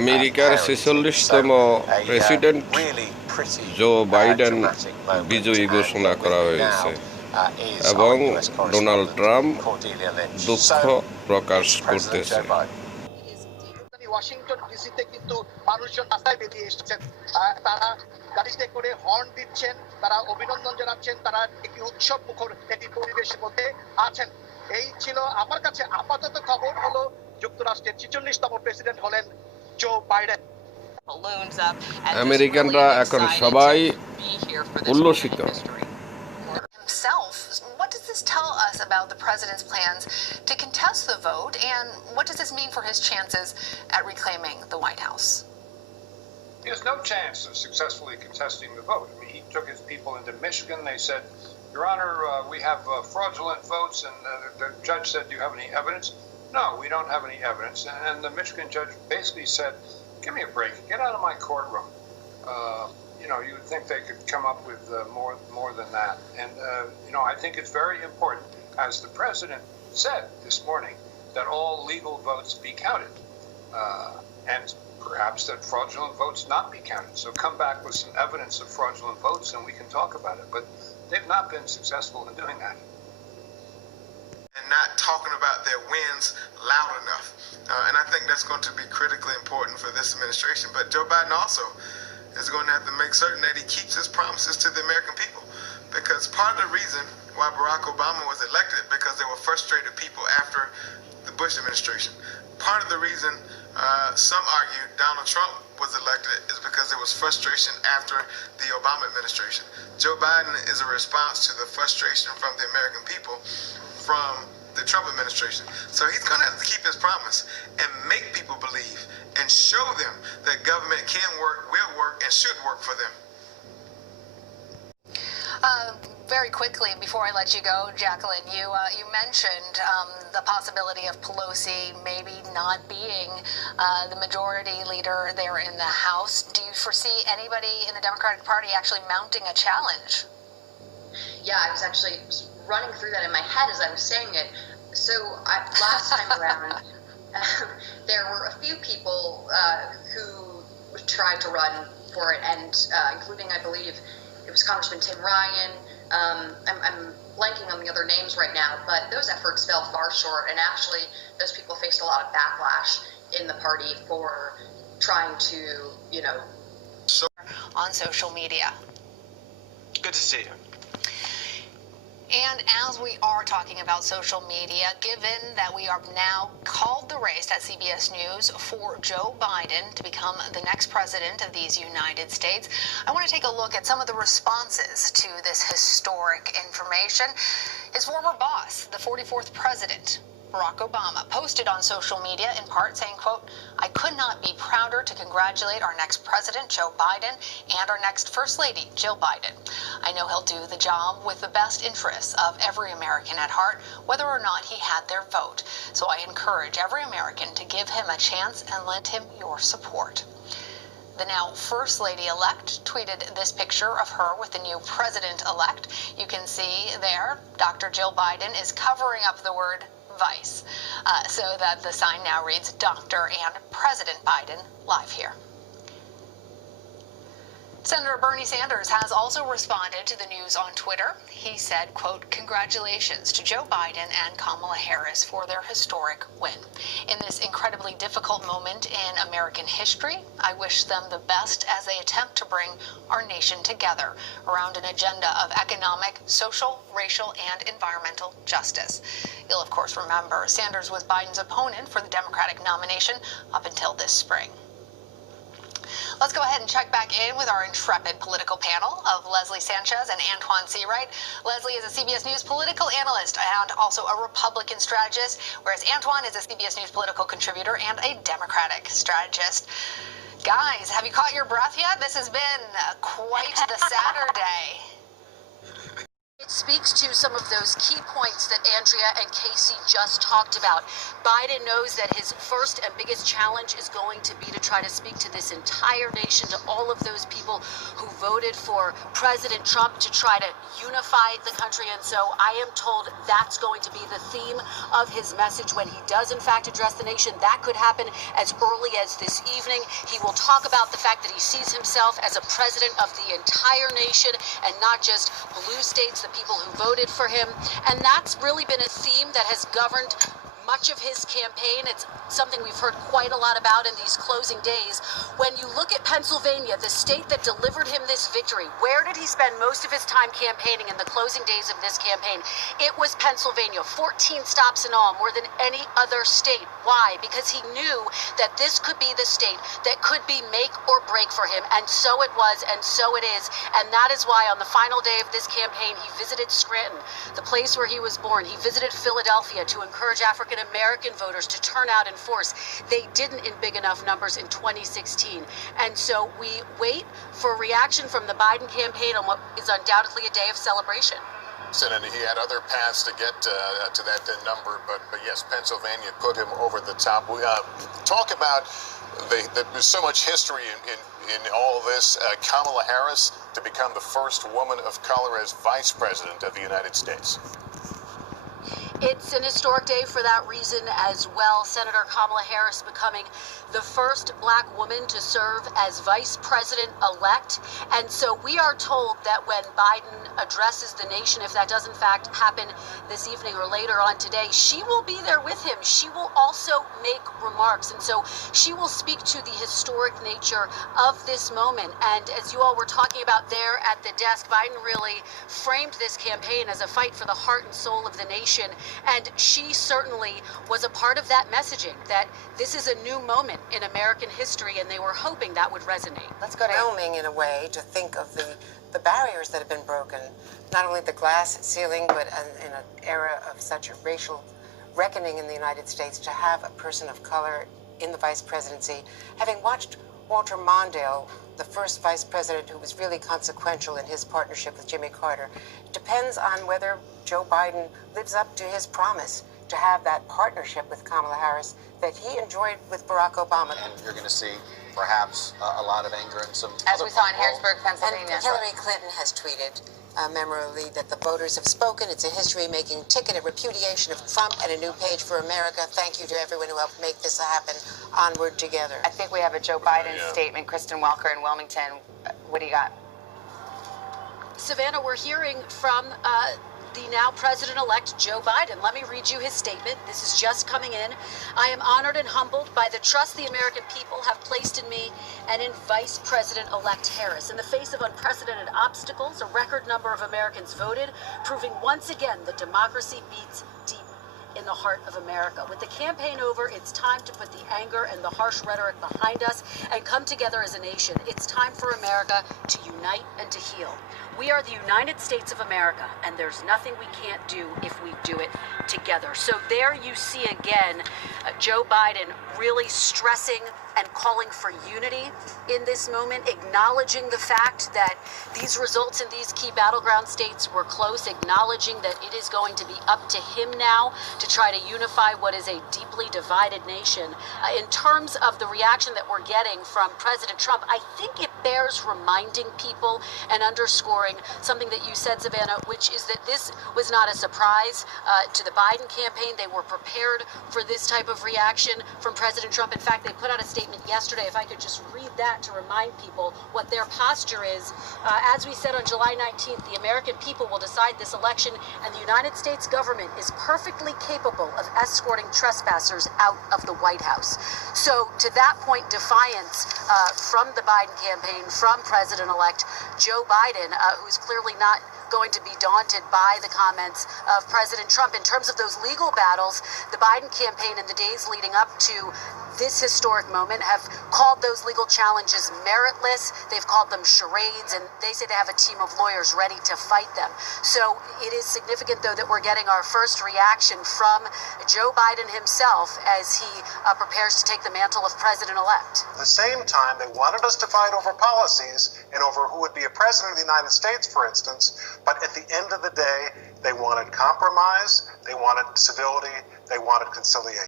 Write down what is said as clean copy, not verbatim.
আমেরিকার 46তম president Joe Biden বিজয়ী ঘোষণা করা হয়েছে এবং ডোনাল্ড ট্রাম্প দুঃখ প্রকাশ করতেছে। ওয়াশিংটন ডিসিতে কিন্তু মানুষজন রাস্তায় বেরিয়ে এসেছেন, তারা গাড়িতে করে হর্ন দিচ্ছেন, তারা অভিনন্দন জানাচ্ছেন, তারা একটি উৎসব মুখর একটি পরিবেশের মধ্যে আছেন। এই ছিল আমার কাছে আপাতত খবর। হলো যুক্তরাষ্ট্রের 46তম প্রেসিডেন্ট হলেন জো বাইডেন। আমেরিকানরা এখন সবাই উল্লসিত। What does this tell us about the president's plans to contest the vote, and what does this mean for his chances at reclaiming the White House? He has no chance of successfully contesting the vote. I mean, he took his people into Michigan. They said, Your Honor, we have fraudulent votes, and the judge said, do you have any evidence? No, we don't have any evidence. And the Michigan judge basically said, give me a break, get out of my courtroom. You would think they could come up with more than that. And, I think it's very important, as the president said this morning, that all legal votes be counted. And perhaps that fraudulent votes not be counted. So come back with some evidence of fraudulent votes and we can talk about it. But they've not been successful in doing that. And not talking about their wins loud enough. And I think that's going to be critically important for this administration. But Joe Biden also is going to have to make certain that he keeps his promises to the American people. Because part of the reason why Barack Obama was elected, because there were frustrated people after the Bush administration. Part of the reason some argue Donald Trump was elected is because there was frustration after the Obama administration. Joe Biden is a response to the frustration from the American people from the Trump administration. So he's going to have to keep his promise and make people believe and show them that government can work, will work, and should work for them. Very quickly, before I let you go, Jacqueline, you mentioned the possibility of Pelosi maybe not being the majority leader there in the House. Do you foresee anybody in the Democratic Party actually mounting a challenge? Yeah, I was actually running through that in my head as I was saying it. So last time around, there were a few people who tried to run for it, and including, I believe, it was Congressman Tim Ryan. I'm blanking on the other names right now, but those efforts fell far short, and actually those people faced a lot of backlash in the party for trying to, on social media. Good to see you. And as we are talking about social media, given that we are now called the race at CBS News for Joe Biden to become the next president of these United States, I want to take a look at some of the responses to this historic information. His former boss, the 44th president, Barack Obama, posted on social media in part saying, quote, I could not be prouder to congratulate our next president, Joe Biden, and our next first lady, Jill Biden. I know he'll do the job with the best interests of every American at heart, whether or not he had their vote. So I encourage every American to give him a chance and lend him your support. The now First Lady-elect tweeted this picture of her with the new President-elect. You can see there, Dr. Jill Biden is covering up the word Vice, so that the sign now reads Dr. and President Biden live here. Senator Bernie Sanders has also responded to the news on Twitter. He said, quote, congratulations to Joe Biden and Kamala Harris for their historic win. In this incredibly difficult moment in American history, I wish them the best as they attempt to bring our nation together around an agenda of economic, social, racial, and environmental justice. You'll, of course, remember Sanders was Biden's opponent for the Democratic nomination up until this spring. Let's go ahead and check back in with our intrepid political panel of Leslie Sanchez and Antoine Seawright. Leslie is a CBS News political analyst and also a Republican strategist, whereas Antoine is a CBS News political contributor and a Democratic strategist. Guys, have you caught your breath yet? This has been quite the Saturday. It speaks to some of those key points that Andrea and Casey just talked about. Biden knows that his first and biggest challenge is going to be to try to speak to this entire nation, to all of those people who voted for President Trump, to try to unify the country. And so I am told that's going to be the theme of his message when he does, in fact, address the nation. That could happen as early as this evening. He will talk about the fact that he sees himself as a president of the entire nation and not just blue states, the people who voted for him. And that's really been a theme that has governed much of his campaign. It's something we've heard quite a lot about in these closing days. When you look at Pennsylvania, the state that delivered him this victory, where did he spend most of his time campaigning in the closing days of this campaign? It was Pennsylvania, 14 stops in all, more than any other state. Why? Because he knew that this could be the state that could be make or break for him, and so it was, and so it is. And that is why on the final day of this campaign, he visited Scranton, the place where he was born. He visited Philadelphia to encourage African American voters to turn out in force. They didn't in big enough numbers in 2016. And so we wait for a reaction from the Biden campaign on what is undoubtedly a day of celebration. And he had other paths to get to that number, but yes, Pennsylvania put him over the top. We talk about there's so much history in all this. Kamala Harris to become the first woman of color as vice president of the United States. It's an historic day for that reason as well. Senator Kamala Harris becoming the first black woman to serve as vice president-elect. And so we are told that when Biden addresses the nation, if that does in fact happen this evening or later on today, she will be there with him. She will also make remarks. And so she will speak to the historic nature of this moment. And as you all were talking about there at the desk, Biden really framed this campaign as a fight for the heart and soul of the nation. And she certainly was a part of that messaging, that this is a new moment in American history, and they were hoping that would resonate. Let's go to overwhelming in a way to think of the barriers that have been broken, not only the glass ceiling, but in an era of such a racial reckoning in the United States, to have a person of color in the vice presidency. Having watched Walter Mondale, the first vice president who was really consequential in his partnership with Jimmy Carter, depends on whether Joe Biden lives up to his promise to have that partnership with Kamala Harris that he enjoyed with Barack Obama. And you're going to see perhaps a lot of anger and some... As we saw in Harrisburg, Pennsylvania. And Hillary Clinton has tweeted memorably that the voters have spoken. It's a history-making ticket, a repudiation of Trump, and a new page for America. Thank you to everyone who helped make this happen. Onward together. I think we have a Joe Biden statement. Kristen Welker in Wilmington. What do you got? Savannah, we're hearing from the now president-elect Joe Biden. Let me read you his statement. This is just coming in. I am honored and humbled by the trust the American people have placed in me and in Vice President-elect Harris. In the face of unprecedented obstacles, a record number of Americans voted, proving once again that democracy beats deep in the heart of America. With the campaign over, it's time to put the anger and the harsh rhetoric behind us and come together as a nation. It's time for America to unite and to heal. We are the United States of America, and there's nothing we can't do if we do it together. So there you see again Joe Biden really stressing and calling for unity in this moment, acknowledging the fact that these results in these key battleground states were close, acknowledging that it is going to be up to him now to try to unify what is a deeply divided nation. In terms of the reaction that we're getting from President Trump, I think it bears reminding people and underscoring something that you said, Savannah, which is that this was not a surprise to the Biden campaign. They were prepared for this type of reaction from President Trump. In fact, they put out a statement yesterday, if I could just read that to remind people what their posture is. As we said on July 19th, the American people will decide this election, and the United States government is perfectly capable of escorting trespassers out of the White House. So to that point, defiance from the Biden campaign, from President-elect Joe Biden, who's clearly not going to be daunted by the comments of President Trump. In terms of those legal battles, the Biden campaign in the days leading up to this historic moment have called those legal challenges meritless. They've called them charades, and they say they have a team of lawyers ready to fight them. So it is significant, though, that we're getting our first reaction from Joe Biden himself as he prepares to take the mantle of president-elect. At the same time, they wanted us to fight over policies and over who would be a president of the United States, for instance, but at the end of the day, they wanted compromise, they wanted civility, they wanted conciliation.